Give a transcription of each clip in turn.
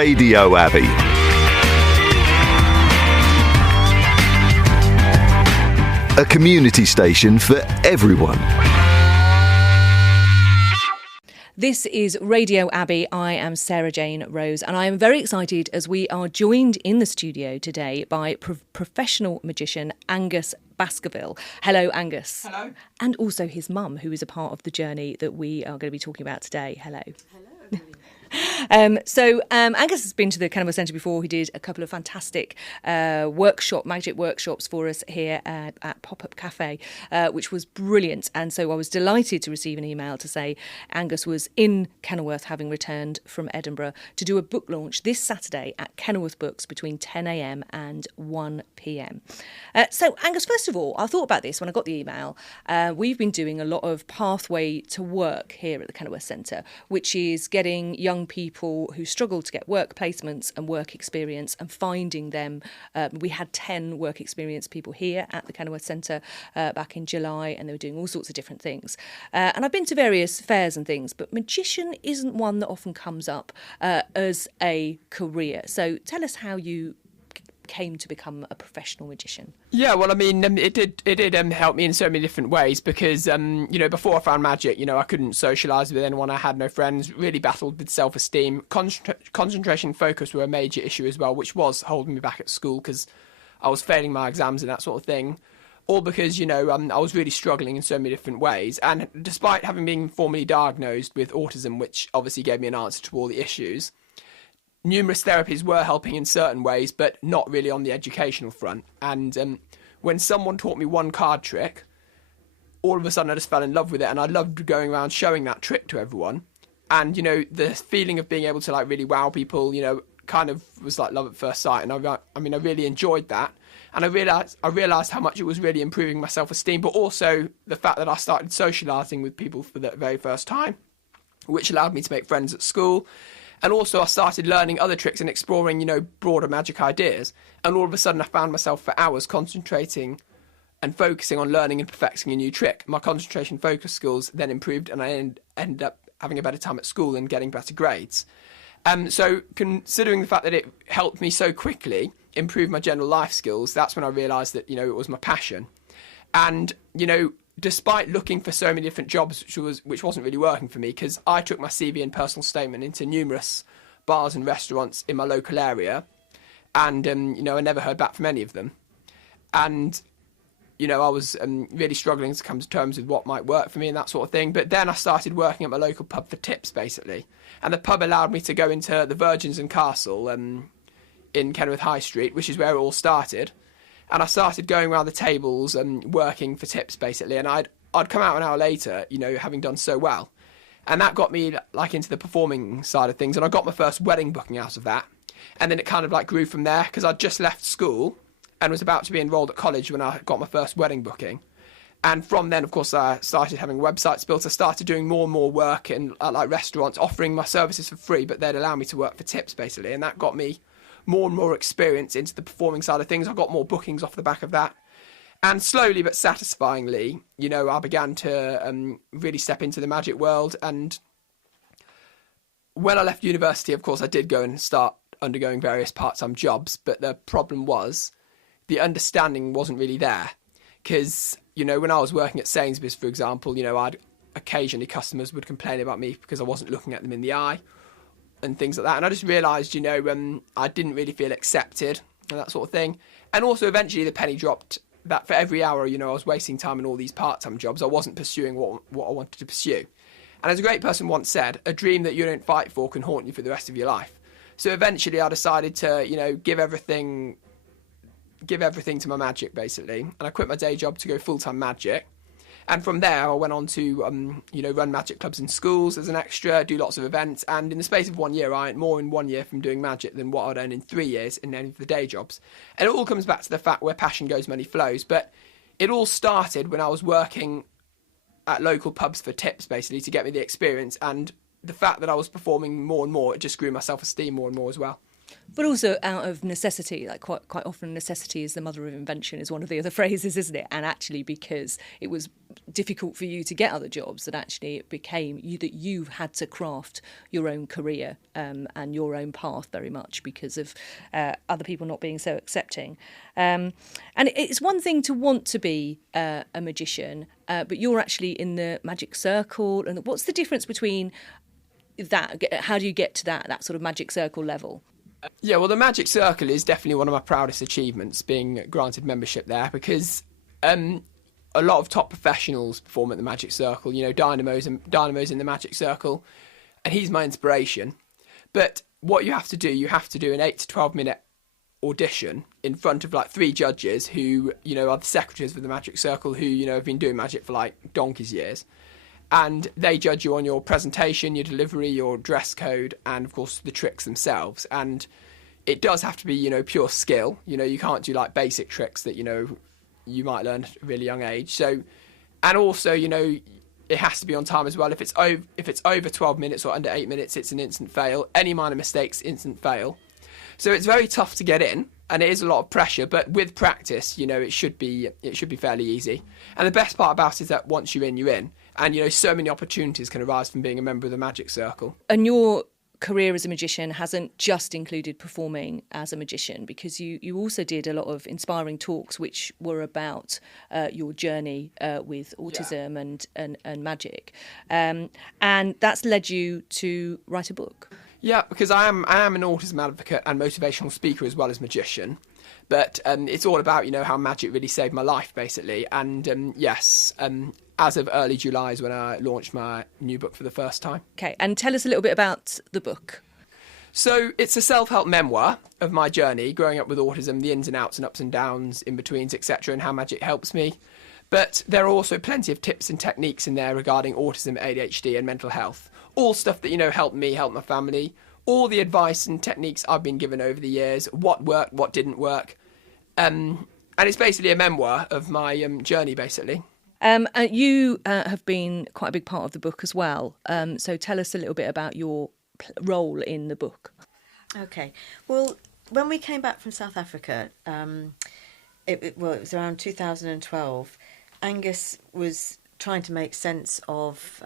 Radio Abbey. A community station for everyone. This is Radio Abbey. I am Sarah Jane Rose, and I am very excited as we are joined in the studio today by professional magician Angus Baskerville. Hello, Angus. Hello. And also his mum, who is a part of the journey that we are going to be talking about today. Hello. Hello. Angus has been to the Kenilworth Centre before. He did a couple of fantastic magic workshops for us here at Pop-Up Cafe, which was brilliant. And so I was delighted to receive an email to say Angus was in Kenilworth, having returned from Edinburgh, to do a book launch this Saturday at Kenilworth Books between 10 a.m. and 1 p.m. So Angus, first of all, I thought about this when I got the email. We've been doing a lot of pathway to work here at the Kenilworth Centre, which is getting young people who struggle to get work placements and work experience and finding them. We had 10 work experience people here at the Kenilworth Centre back in July, and they were doing all sorts of different things. And I've been to various fairs and things, but magician isn't one that often comes up as a career. So tell us how you came to become a professional magician. Yeah, well, I mean, it did help me in so many different ways because, before I found magic, I couldn't socialise with anyone. I had no friends, really battled with self-esteem. Concentration and focus were a major issue as well, which was holding me back at school because I was failing my exams and that sort of thing. All because, I was really struggling in so many different ways. And despite having been formally diagnosed with autism, which obviously gave me an answer to all the issues, numerous therapies were helping in certain ways, but not really on the educational front. And when someone taught me one card trick, all of a sudden I just fell in love with it, and I loved going around showing that trick to everyone. And, the feeling of being able to, really wow people, kind of was like love at first sight. And I really enjoyed that. And I realised how much it was really improving my self-esteem, but also the fact that I started socialising with people for the very first time, which allowed me to make friends at school. And also I started learning other tricks and exploring, broader magic ideas. And all of a sudden I found myself for hours concentrating and focusing on learning and perfecting a new trick. My concentration focus skills then improved, and I ended up having a better time at school and getting better grades. So considering the fact that it helped me so quickly improve my general life skills, that's when I realised that, it was my passion. And, despite looking for so many different jobs, which wasn't really working for me, because I took my CV and personal statement into numerous bars and restaurants in my local area, and I never heard back from any of them. And I was really struggling to come to terms with what might work for me and that sort of thing. But then I started working at my local pub for tips, basically, and the pub allowed me to go into the Virgins and Castle in Kenilworth High Street, which is where it all started. And I started going around the tables and working for tips, basically. And I'd come out an hour later, having done so well. And that got me, into the performing side of things. And I got my first wedding booking out of that. And then it kind of, grew from there, because I'd just left school and was about to be enrolled at college when I got my first wedding booking. And from then, of course, I started having websites built. I started doing more and more work in, restaurants, offering my services for free, but they'd allow me to work for tips, basically. And that got me more and more experience into the performing side of things. I got more bookings off the back of that. And slowly but satisfyingly, I began to really step into the magic world. And when I left university, of course, I did go and start undergoing various part-time jobs. But the problem was the understanding wasn't really there. Because, when I was working at Sainsbury's, for example, I'd occasionally customers would complain about me because I wasn't looking at them in the eye and things like that. And I just realised, I didn't really feel accepted and that sort of thing. And also eventually the penny dropped that for every hour, I was wasting time in all these part-time jobs. I wasn't pursuing what I wanted to pursue. And as a great person once said, a dream that you don't fight for can haunt you for the rest of your life. So eventually I decided to, give everything to my magic, basically. And I quit my day job to go full-time magic. And from there, I went on to, run magic clubs in schools as an extra, do lots of events. And in the space of 1 year, I earned more in 1 year from doing magic than what I'd earn in 3 years in any of the day jobs. And it all comes back to the fact where passion goes, money flows. But it all started when I was working at local pubs for tips, basically, to get me the experience. And the fact that I was performing more and more, it just grew my self-esteem more and more as well. But also out of necessity, like quite often necessity is the mother of invention is one of the other phrases, isn't it? And actually because it was difficult for you to get other jobs, that actually it became that you had to craft your own career and your own path very much because of other people not being so accepting. And it's one thing to want to be a magician, but you're actually in the magic circle. And what's the difference between that? How do you get to that sort of magic circle level? Yeah, well, the Magic Circle is definitely one of my proudest achievements, being granted membership there, because a lot of top professionals perform at the Magic Circle. You know, Dynamo's in the Magic Circle, and he's my inspiration. But what you have to do an 8 to 12 minute audition in front of like 3 judges who, you know, are the secretaries of the Magic Circle, who, you know, have been doing magic for like donkey's years. And they judge you on your presentation, your delivery, your dress code, and of course the tricks themselves. And it does have to be, you know, pure skill. You know, you can't do like basic tricks that, you know, you might learn at a really young age. So, and also, you know, it has to be on time as well. If it's over 12 minutes or under 8 minutes, it's an instant fail. Any minor mistakes, instant fail. So it's very tough to get in, and it is a lot of pressure. But with practice, you know, it should be fairly easy. And the best part about it is that once you're in, you're in. And, you know, so many opportunities can arise from being a member of the Magic Circle. And your career as a magician hasn't just included performing as a magician, because you also did a lot of inspiring talks which were about your journey with autism and magic. And that's led you to write a book. Yeah, because I am an autism advocate and motivational speaker as well as magician. But it's all about, you know, how magic really saved my life, basically. And as of early July is when I launched my new book for the first time. Okay, and tell us a little bit about the book. So it's a self-help memoir of my journey growing up with autism, the ins and outs and ups and downs, in-betweens, etc., and how magic helps me. But there are also plenty of tips and techniques in there regarding autism, ADHD and mental health. All stuff that, you know, helped me, helped my family. All the advice and techniques I've been given over the years, what worked, what didn't work. And it's basically a memoir of my journey, basically. You have been quite a big part of the book as well. So tell us a little bit about your role in the book. Okay. Well, when we came back from South Africa, it was around 2012, Angus was trying to make sense of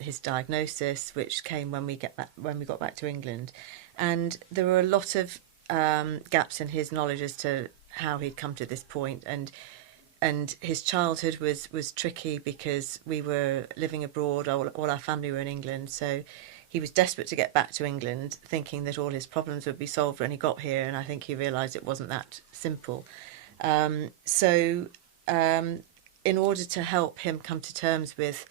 his diagnosis, which came when we got back to England. And there were a lot of gaps in his knowledge as to how he'd come to this point. And his childhood was tricky because we were living abroad, all our family were in England, so he was desperate to get back to England, thinking that all his problems would be solved when he got here, and I think he realised it wasn't that simple. In order to help him come to terms with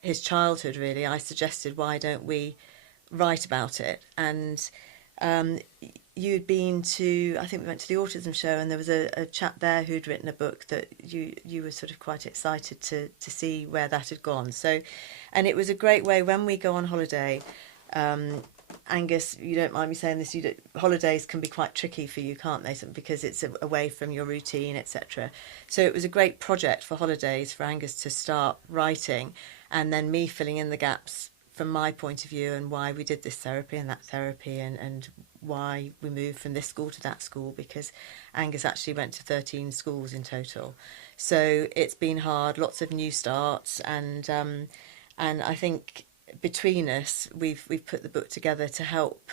his childhood, really, I suggested, why don't we write about it? And you'd been to, I think we went to the autism show, and there was a chap there who'd written a book that you were sort of quite excited to see where that had gone. So, and it was a great way when we go on holiday. Angus, you don't mind me saying this, holidays can be quite tricky for you, can't they? Because it's away from your routine, etc. So it was a great project for holidays for Angus to start writing, and then me filling in the gaps from my point of view, and why we did this therapy and that therapy, and why we moved from this school to that school, because Angus actually went to 13 schools in total. So it's been hard, lots of new starts, and I think between us we've put the book together to help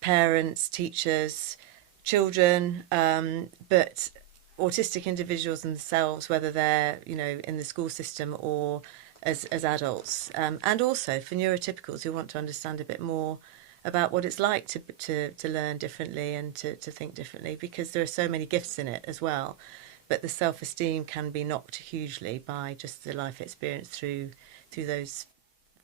parents, teachers, children, but autistic individuals themselves, whether they're, you know, in the school system or as adults, and also for neurotypicals who want to understand a bit more about what it's like to learn differently and to think differently, because there are so many gifts in it as well. But the self-esteem can be knocked hugely by just the life experience through those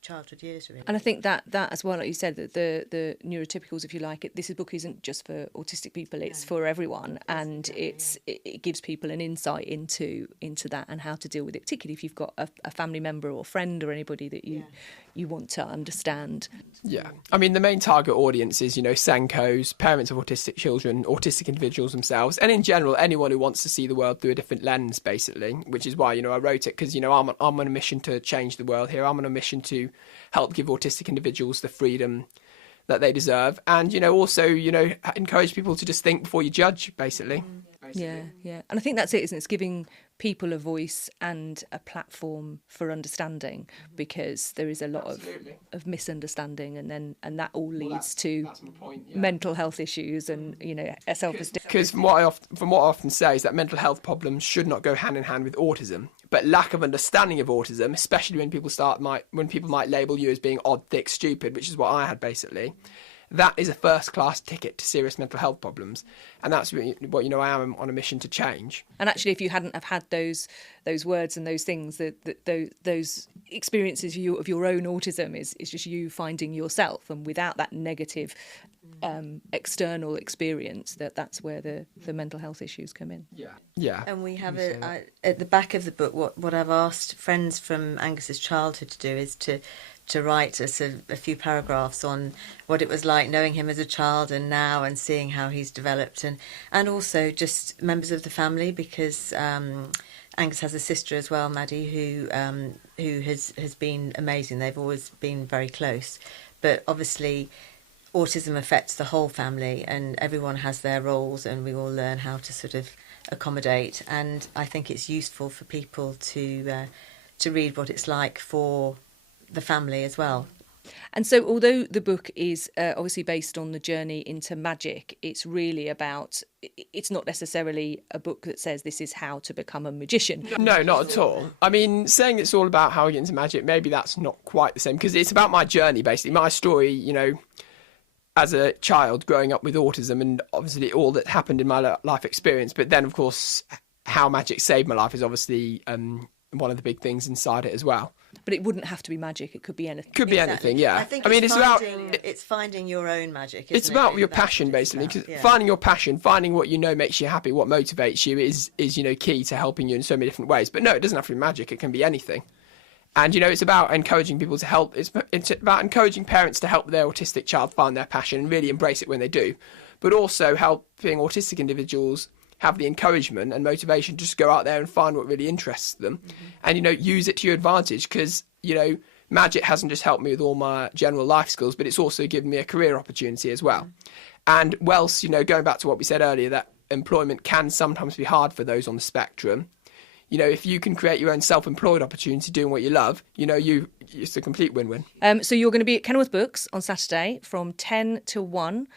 childhood years, really. And I think that as well, like you said, that the neurotypicals, if you like, this book isn't just for autistic people, it's for everyone, and it gives people an insight into that and how to deal with it, particularly if you've got a family member or friend or anybody that you want to understand. Yeah, I mean, the main target audience is, you know, Senkos, parents of autistic children, autistic individuals themselves, and in general, anyone who wants to see the world through a different lens, basically, which is why, you know, I wrote it, because, you know, I'm on a mission to change the world here. I'm on a mission to help give autistic individuals the freedom that they deserve, and also encourage people to just think before you judge, basically. Yeah, and I think that's it, isn't it? It's giving people a voice and a platform for understanding, because there is a lot of misunderstanding, and that all leads to mental health issues and self-esteem. Because from what I often say is that mental health problems should not go hand in hand with autism, but lack of understanding of autism, especially when people might label you as being odd, thick, stupid, which is what I had basically. That is a first-class ticket to serious mental health problems, and that's what I am on a mission to change. And actually, if you hadn't have had those words and those things, those experiences of your own autism is just you finding yourself, and without that negative external experience, that's where the mental health issues come in. Yeah. And we have at the back of the book, what I've asked friends from Angus's childhood to do is to write us a few paragraphs on what it was like knowing him as a child and now, and seeing how he's developed, and also just members of the family, because Angus has a sister as well, Maddie, who has been amazing. They've always been very close, but obviously autism affects the whole family, and everyone has their roles, and we all learn how to sort of accommodate. And I think it's useful for people to read what it's like for the family as well. And so, although the book is obviously based on the journey into magic, it's really about, it's not necessarily a book that says this is how to become a magician. No, not at all. I mean, saying it's all about how I get into magic, maybe that's not quite the same, because it's about my journey, basically. My story, as a child growing up with autism, and obviously all that happened in my life experience. But then, of course, how magic saved my life is obviously one of the big things inside it as well. But it wouldn't have to be magic. It could be anything. Could be anything, yeah. I think it's finding your own magic. It's about your passion, basically. Because finding your passion, finding what makes you happy, what motivates you is key to helping you in so many different ways. But no, it doesn't have to be magic. It can be anything. And it's about encouraging people to help. It's about encouraging parents to help their autistic child find their passion and really embrace it when they do. But also helping autistic individuals have the encouragement and motivation to just go out there and find what really interests them, and use it to your advantage, because magic hasn't just helped me with all my general life skills, but it's also given me a career opportunity as well. And whilst going back to what we said earlier, that employment can sometimes be hard for those on the spectrum, if you can create your own self-employed opportunity doing what you love, it's a complete win-win. So you're going to be at Kenilworth Books on Saturday from 10 to 1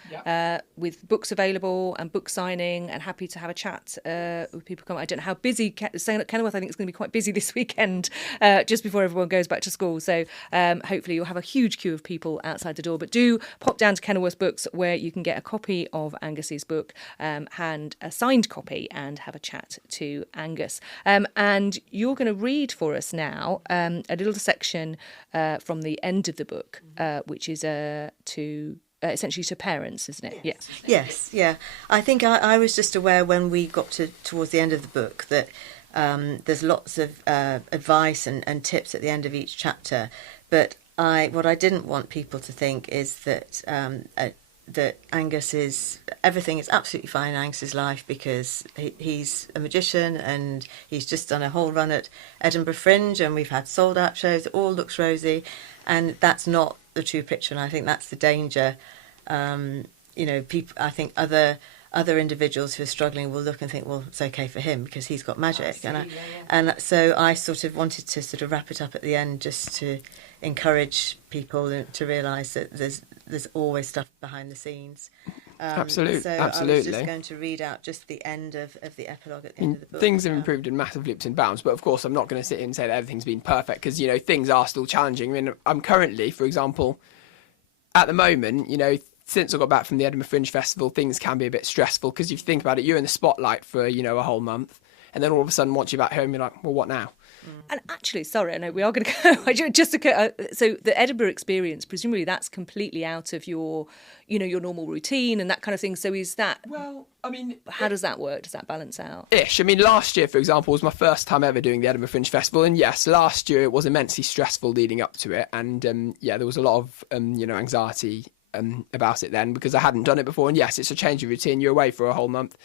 with books available and book signing, and happy to have a chat with people come. I don't know how busy, staying at Kenilworth, I think it's going to be quite busy this weekend, just before everyone goes back to school. So hopefully you'll have a huge queue of people outside the door. But do pop down to Kenilworth Books, where you can get a copy of Angus's book and a signed copy, and have a chat to Angus. And you're going to read for us now a little section from the end of the book, which is essentially to parents, isn't it? Yes, yeah. I think I was just aware when we got towards the end of the book that there's lots of advice and tips at the end of each chapter. But what I didn't want people to think is that that everything is absolutely fine in Angus's life, because he's a magician and he's just done a whole run at Edinburgh Fringe, and we've had sold out shows. It all looks rosy, and that's not the true picture. And I think that's the danger. People, I think other individuals who are struggling will look and think, well, it's okay for him because he's got magic. And so I sort of wanted to sort of wrap it up at the end, just to encourage people to realise that there's always stuff behind the scenes. Absolutely. So I was just going to read out just the end of the epilogue at the end of the book. Things have improved in massive leaps and bounds, but of course I'm not going to sit here and say that everything's been perfect, because things are still challenging. I mean, I'm currently, for example, at the moment, since I got back from the Edinburgh Fringe Festival, things can be a bit stressful, because if you think about it, you're in the spotlight for a whole month, and then all of a sudden once you're back home, you're like, well, what now? And actually, sorry, I know we are going to go. So the Edinburgh experience, presumably that's completely out of your normal routine and that kind of thing. So is that? Well, I mean, how does that work? Does that balance out? Ish. I mean, last year, for example, was my first time ever doing the Edinburgh Fringe Festival, and yes, last year it was immensely stressful leading up to it, and there was a lot of anxiety about it then, because I hadn't done it before, and yes, it's a change of routine. You're away for a whole month,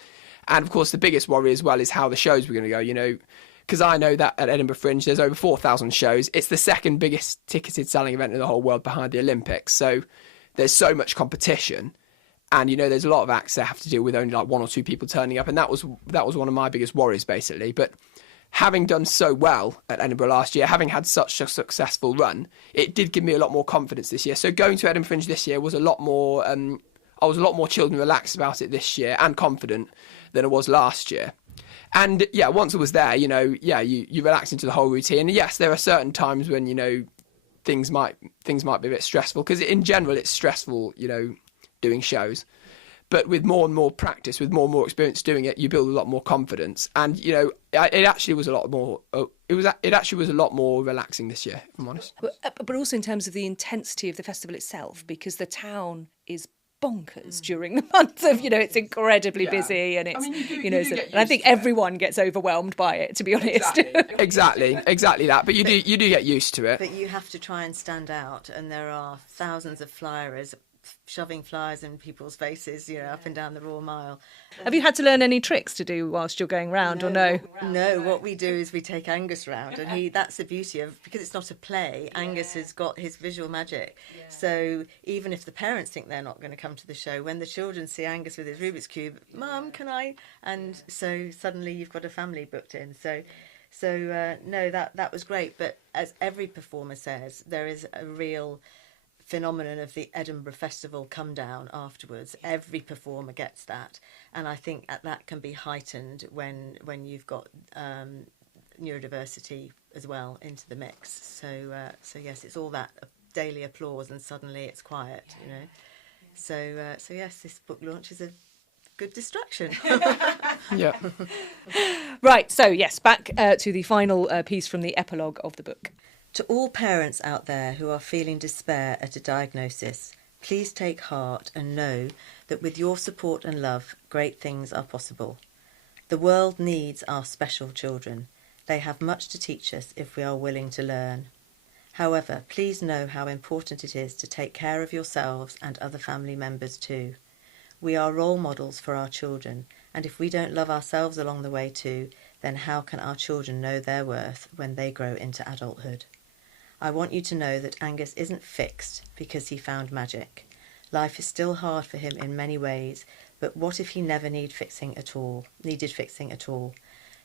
and of course the biggest worry as well is how the shows were going to go. Because I know that at Edinburgh Fringe there's over 4,000 shows. It's the second biggest ticketed selling event in the whole world behind the Olympics. So there's so much competition. And, you know, there's a lot of acts that have to deal with only like 1 or 2 people turning up. And that was one of my biggest worries, basically. But having done so well at Edinburgh last year, having had such a successful run, it did give me a lot more confidence this year. So going to Edinburgh Fringe this year was a lot more, I was a lot more chilled and relaxed about it this year and confident than I was last year. And yeah, once I was there, you know, yeah, you relax into the whole routine. And yes, there are certain times when, you know, things might be a bit stressful, because in general it's stressful, you know, doing shows. But with more and more practice, with more and more experience doing it, you build a lot more confidence. And, you know, it actually was a lot more, it actually was a lot more relaxing this year, if I'm honest. But also in terms of the intensity of the festival itself, because the town is bonkers during the month of, you know, it's incredibly busy, and it's, and I think everyone gets overwhelmed by it, to be honest. Exactly that. But you do get used to it. But you have to try and stand out, and there are thousands of flyers shoving flyers in people's faces, you know, up and down the Royal Mile. Have you had to learn any tricks to do whilst you're going round, or no? No, what we do is we take Angus round, and that's the beauty of, because it's not a play, Angus has got his visual magic. So even if the parents think they're not going to come to the show, when the children see Angus with his Rubik's Cube, Mum, can I? And so suddenly you've got a family booked in. So no, that was great. But as every performer says, there is a real phenomenon of the Edinburgh Festival come down afterwards. Every performer gets that, and I think that can be heightened when you've got neurodiversity as well into the mix. So yes, it's all that daily applause, and suddenly it's quiet, you know. So yes, this book launch is a good distraction. Yeah. Right. So yes, back to the final piece from the epilogue of the book. To all parents out there who are feeling despair at a diagnosis, please take heart and know that with your support and love, great things are possible. The world needs our special children. They have much to teach us if we are willing to learn. However, please know how important it is to take care of yourselves and other family members too. We are role models for our children, and if we don't love ourselves along the way too, then how can our children know their worth when they grow into adulthood? I want you to know that Angus isn't fixed because he found magic. Life is still hard for him in many ways, but what if he never needed fixing at all?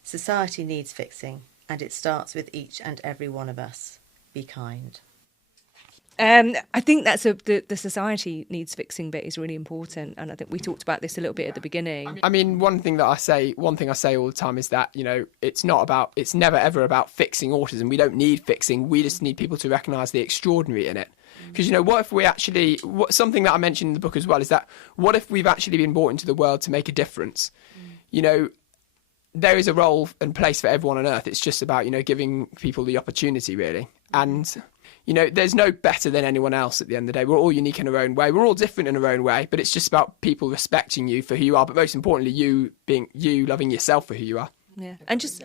Society needs fixing, and it starts with each and every one of us. Be kind. I think that's the society needs fixing bit is really important, and I think we talked about this a little bit at the beginning. I mean, one thing I say all the time is that, you know, it's never ever about fixing autism. We don't need fixing. We just need people to recognise the extraordinary in it. Because, you know, what if we actually, something that I mentioned in the book as well is that what if we've actually been brought into the world to make a difference? You know, there is a role and place for everyone on earth. It's just about, you know, giving people the opportunity, really. And, you know, there's no better than anyone else at the end of the day. We're all unique in our own way. We're all different in our own way, but it's just about people respecting you for who you are, but most importantly, you loving yourself for who you are. Yeah. And just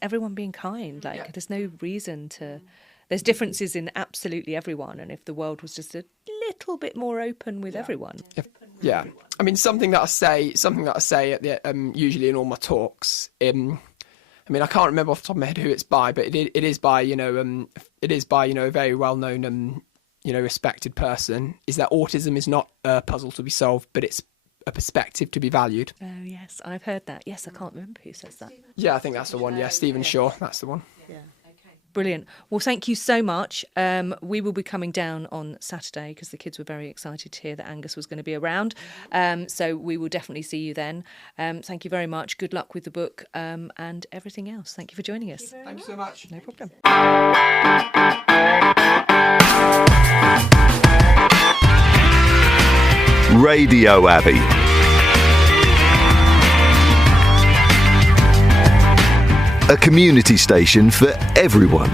everyone being kind. Like, there's no reason to... There's differences in absolutely everyone, and if the world was just a little bit more open with everyone. Yeah. I mean, something that I say at the usually in all my talks, I mean, I can't remember off the top of my head who it's by, but it is by a very well-known, respected person, is that autism is not a puzzle to be solved, but it's a perspective to be valued. Oh, yes, I've heard that. Yes, I can't remember who says that. Yeah, I think that's the one. Yeah, Stephen Shaw, that's the one. Yeah. Brilliant. Well, thank you so much. We will be coming down on Saturday because the kids were very excited to hear that Angus was going to be around. So we will definitely see you then. Thank you very much. Good luck with the book and everything else. Thank you for joining us. Thank you so much. No problem. Radio Abbey. A community station for everyone.